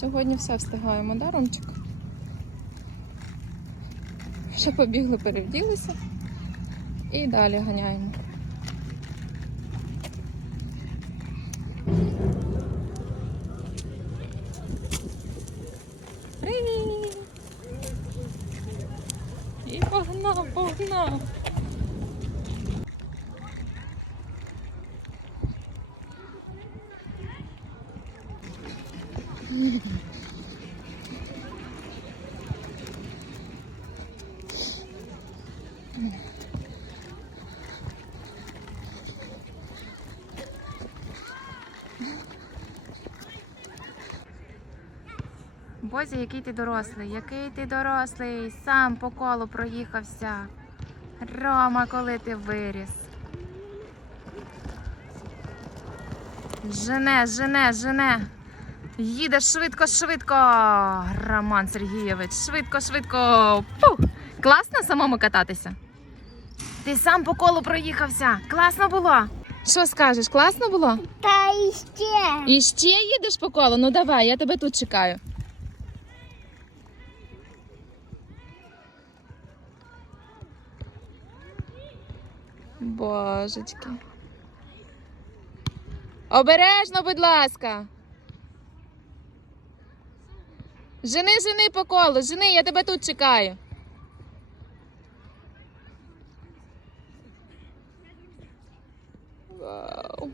Сьогодні все встигаємо, да, Ромчик? Вже побігли, перевділися і далі ганяємо. Привіт! І погнав, погнав. Бозі, який ти дорослий, який ти дорослий, сам по колу проїхався. Рома, коли ти виріс. Жене, жене, жене. Їде швидко, швидко. Роман Сергійович, швидко, швидко. Пух. Класно самому кататися? Ти сам по колу проїхався. Класно було. Що скажеш, класно було? Та іще. І ще їдеш по колу? Ну давай, я тебе тут чекаю. Божечки. Обережно, будь ласка. Жени, жени по колу, жени, я тебе тут чекаю. Вау.